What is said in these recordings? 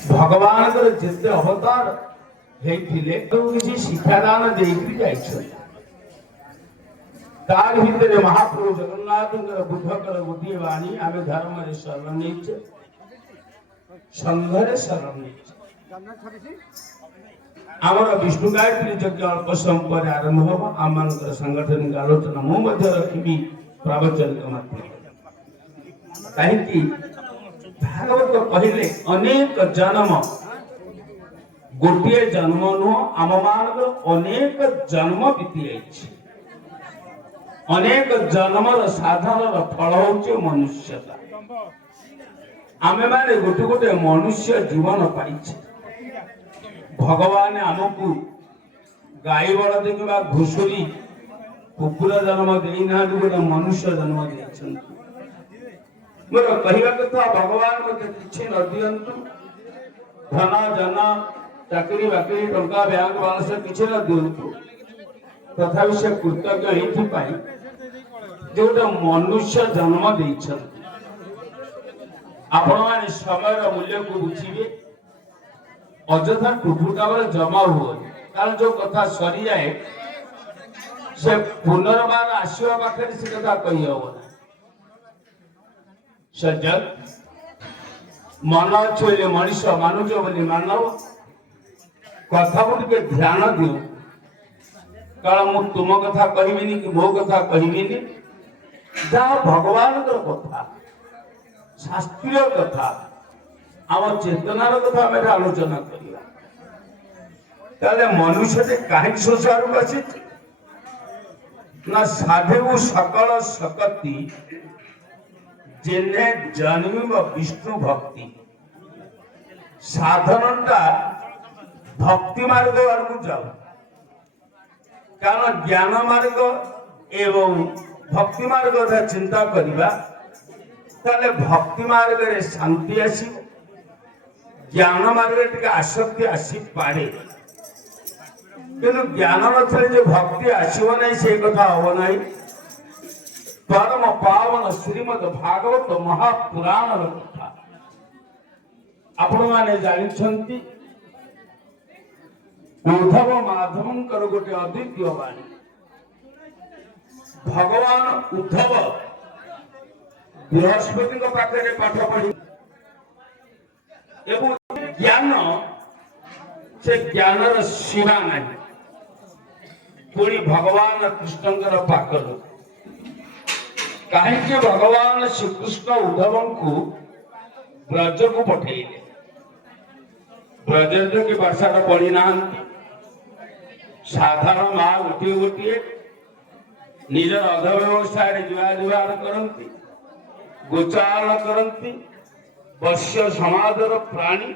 भगवान जिते अवतार होती शिक्षादान तार भितर महाप्रभु जगन्नाथ बुद्धकर गोटे वाणी आम धर्म शरण नहीं संघरे शरण नहीं आमर विष्णु गायत्री यज्ञ अल्प समय पर आरंभ हम आम सांगठनिक आलोचना मुझे रखी प्रवचन कहीं भागवत कहले अनेक जन्म गोटे जन्म नुह आम मान अनेक जन्म बीती अनेक जन्मर साधन फल हूँ मनुष्यता आमे माने गोटे गोटे मनुष्य जीवन पाइछे भगवान आमको गाई बड़ देखा घुषुरी कुकुर जन्म देना गोटे मनुष्य जन्म दे मोर कहवा कथा भगवान मत किसी न दिंतु धन जन चाकरी बाकरी टंका बैंक बालस किसी न दिंतु तथा से कृतज्ञ ये गोटे मनुष्य जन्म दे आपण मैंने समय मूल्य को बुझे अजथा टुटुटा बेले जमा हुए कारण जो कथा सरी जाए से पुनर्बार आसवा पाखे से कथा कही हम सज्जन मन अच्छे मनीष मानुज बोली मानव कथा को टे ध्यान दियो कारण मु तुम कथा कहबिनी कि मो कथा कहबिनी जहाँ भगवान कथा शास्त्रीय कथा आम चेतनार कथा आम आलोचना करवा मनुष्य कहीं संसार को आसी ना साधु सकल सकती जेने जन्म विष्णु भक्ति साधनटा भक्ति मार्ग आड़ जाऊ कारण ज्ञान मार्ग एवं भक्ति मार्ग चिंता करवा ताले भक्ति मार्ग रे शांति आसी ज्ञान मार्ग टे आसक्ति आसी पारे किंतु ज्ञान नथले जो भक्ति आसीब नहीं से कथा हम नहीं परम पावन श्रीमद भागवत महापुराण कथा आपण माने जानिछंती उद्धव माधवंकर गोटे अद्वितीय वाणी भगवान उद्धव बृहस्पति पाखे पाठ पढ़ी एवं ज्ञान से ज्ञानर सीमा नहीं पुणी भगवान कृष्णकर पाखर कहीं भगवान श्रीकृष्ण उद्धव को ब्रज को पठेले ब्रज जो कि भाषा पढ़ी ना साधारण माँ गोटे गोटे निजर अध व्यवसाय जुआजुआर करती गोचारण करती वश्य समाजर प्राणी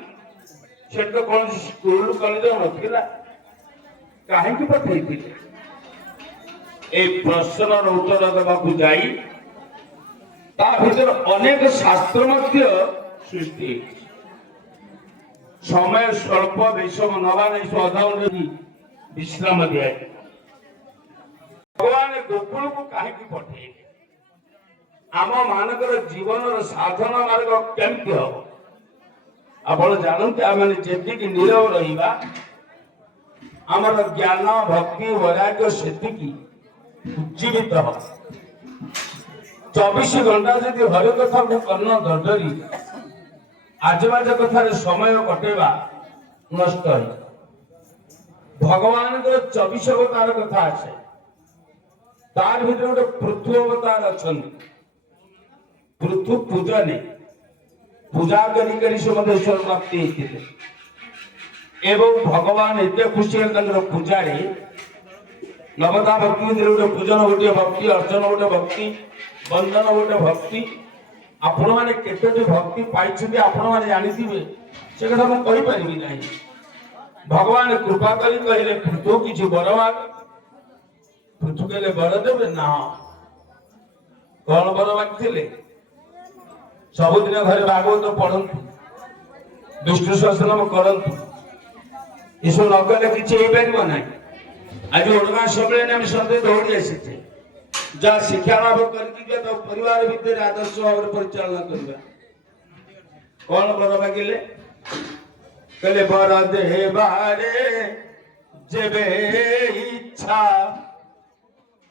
से तो कौन स्कूल कॉलेज नथिला कहीं पठे ए प्रश्नर उत्तर देवाक जाई ता भीतर अनेक शास्त्र मध्य सृष्टि समय स्वल्प विषम नवा नहीं अधघंटे विश्राम दिया भगवान गोकुल को कहीं पठे आम मानकर जीवन साधन मार्ग केमती हम आप जानते आम जी नीरव रहा आमर ज्ञान भक्ति वैराग्य से उज्जीवित हम 24 घंटा जदि हर कथा को कर्ण धरी आजबाज कथार समय कटेवा नष्ट है भगवान 24 अवतार कथा आसे तार भीतर गोटे पृथु अवतार अच्छा पृथु पूजा ने पूजा करी ईश्वर प्राप्ति एवं भगवान एत खुशी पूजा नवता भक्ति गोटे पूजन गोटे भक्ति अर्चन गोटे भक्ति बंधन गोटे भक्ति आपण मैंने केतोटी भक्ति पाई आपण मैंने जानी से कथा मुझे पारि ना भगवान कृपा करी कहले पृथु किसी बर माग पृथु कहले बर देवे ना कौन बर मागते सबुदिन घरे भागवत पढ़ंतु विष्णु सहस्रनाम करंतु ये न कले किसी हो पार ना आज ओडगाँ सम्मेलन आम सदैव दौड़ी आसी जहाँ शिक्षा लाभ करके तो परिवार भितर आदर्श भाव परिचालना करवा कौन बर मागिले कले बर देवारे जेबे इच्छा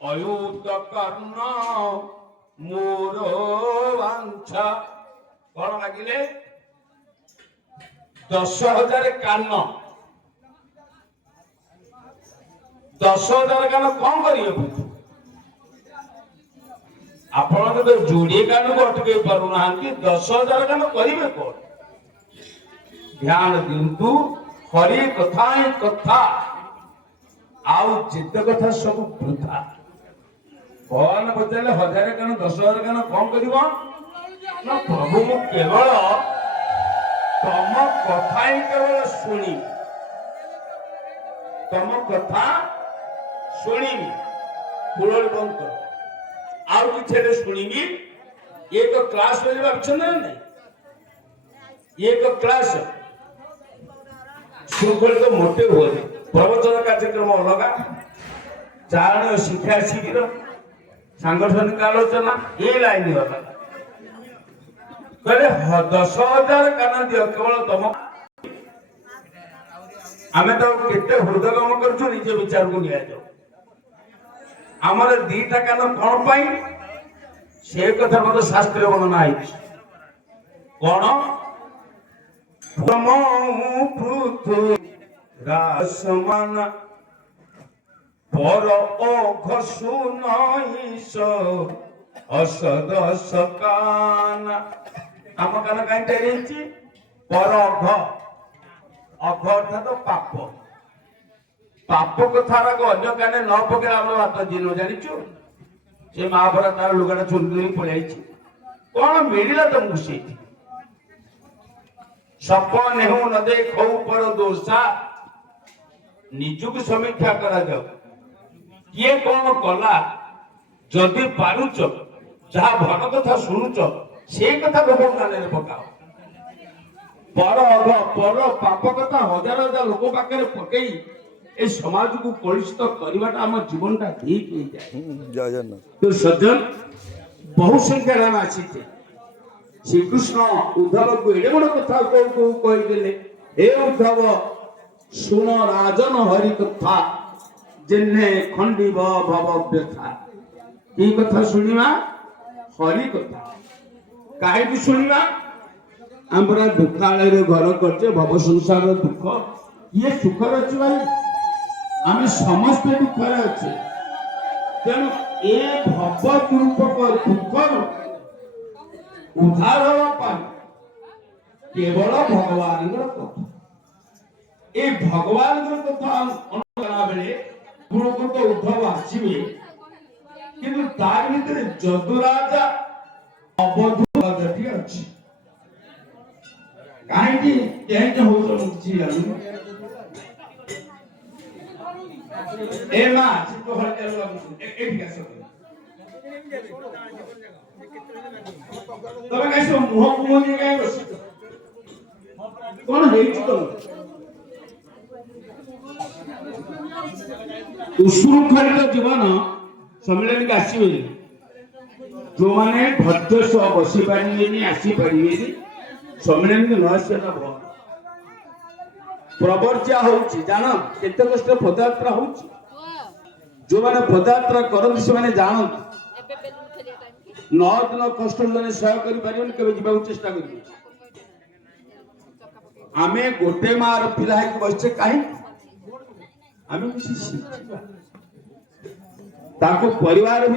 अयुत कर्ण मोर वांछा कौन लगिले 10,000 कान 10,000 कान कौन करिए आपण तो जोड़े कान को अटके पारु ना 10,000 कान करिवे कौन ध्यान दिंतु हरि कथा ही कथा आउ चित्त कथा सब वृथा कौन बचाले 1,000 कान 10,000 कान कौन करिवो ना प्रभु मु केवल तम कथा ही केवल सुनी तम कथा सुनी फुलर बंद कर आउ किछे सुनिबी एक क्लास में भाबछन ना नहीं एक क्लास श्रृंखल तो मोटे हुए प्रवचन कार्यक्रम अलग चारण शिक्षा शिविर सांगठनिक आलोचना ये लाइन अलग कहले 10,000 कान दियो केवल तुम आमे तो केते हृदयगम करछु निजे विचार को लिया जाओ हमर दीटा कान कोन पाई से कथा मत शास्त्र वर्णना है कोन ब्रह्म पृथ्वी रासमान पर अघसु नहिस असद सकान आम कान कहीं टेरिछि पर अघ अघ अर्थात पाप पाप कथार अन्य काने न पके आम बात दिन जानिछु से महाभरा तार लुगाटा चुंदरी पळाई कौन मिलिला तुमको से सपन हेउ न देखौ पर दोषा निजुक समीक्षा करा जाओ किए कौन कला जदि पारुच जहा भल कथा शुणुच से कथा लोक कान पकाओ पर अघ पर पाप कथा 1,000 लोक पाखे पकई ए समाज को कलुषित करवाटा आम जीवन टा ठीक हो जाए तो सज्जन बहु संख्या राम आसी श्री कृष्ण उद्धव को एडे बड़ कथा को कहीदेले हे उद्धव सुन राजन हरि कथा जिन्हे खंडिब भव व्यथा की कथा सुनिमा हरि कथा काहे सुनिमा हमरा दुखालय रे घर करछे भव संसार दुख ये सुख अछि भाई आमे समस्त दुख रे अछि तेनु ए भव रूपक दुख उद्धार हवा पाई केवल भगवान कथा ए भगवान कथा अनुकरणा बेले गुरुकुट उद्धव आसीबे किंतु तार भितर जदुराजा अवधू राजाटी अछि काहे कि केहे होतो मुक्ति जानु ए मा चित्त हटे एक कैसे तबे कैसे मुह मुह नि काहे बसित कोन हेछि तो उशृंखलित जीवन सम्मेलन के आसीबे जो माने धैर्य सह बसी पारिबेनी आसी पारिबेनी सम्मेलन के न आसीला भ प्रवर्ज्या होछि जान केते कष्ट पदयात्रा होछि जो माने पदयात्रा करन से माने जान 9 दिन कष्ट जने सह करि पारिबेन केबे जीवा चेष्टा करिबे आमे गोटे मार पिला है बसचे काहे आमे किसी ताको परिवार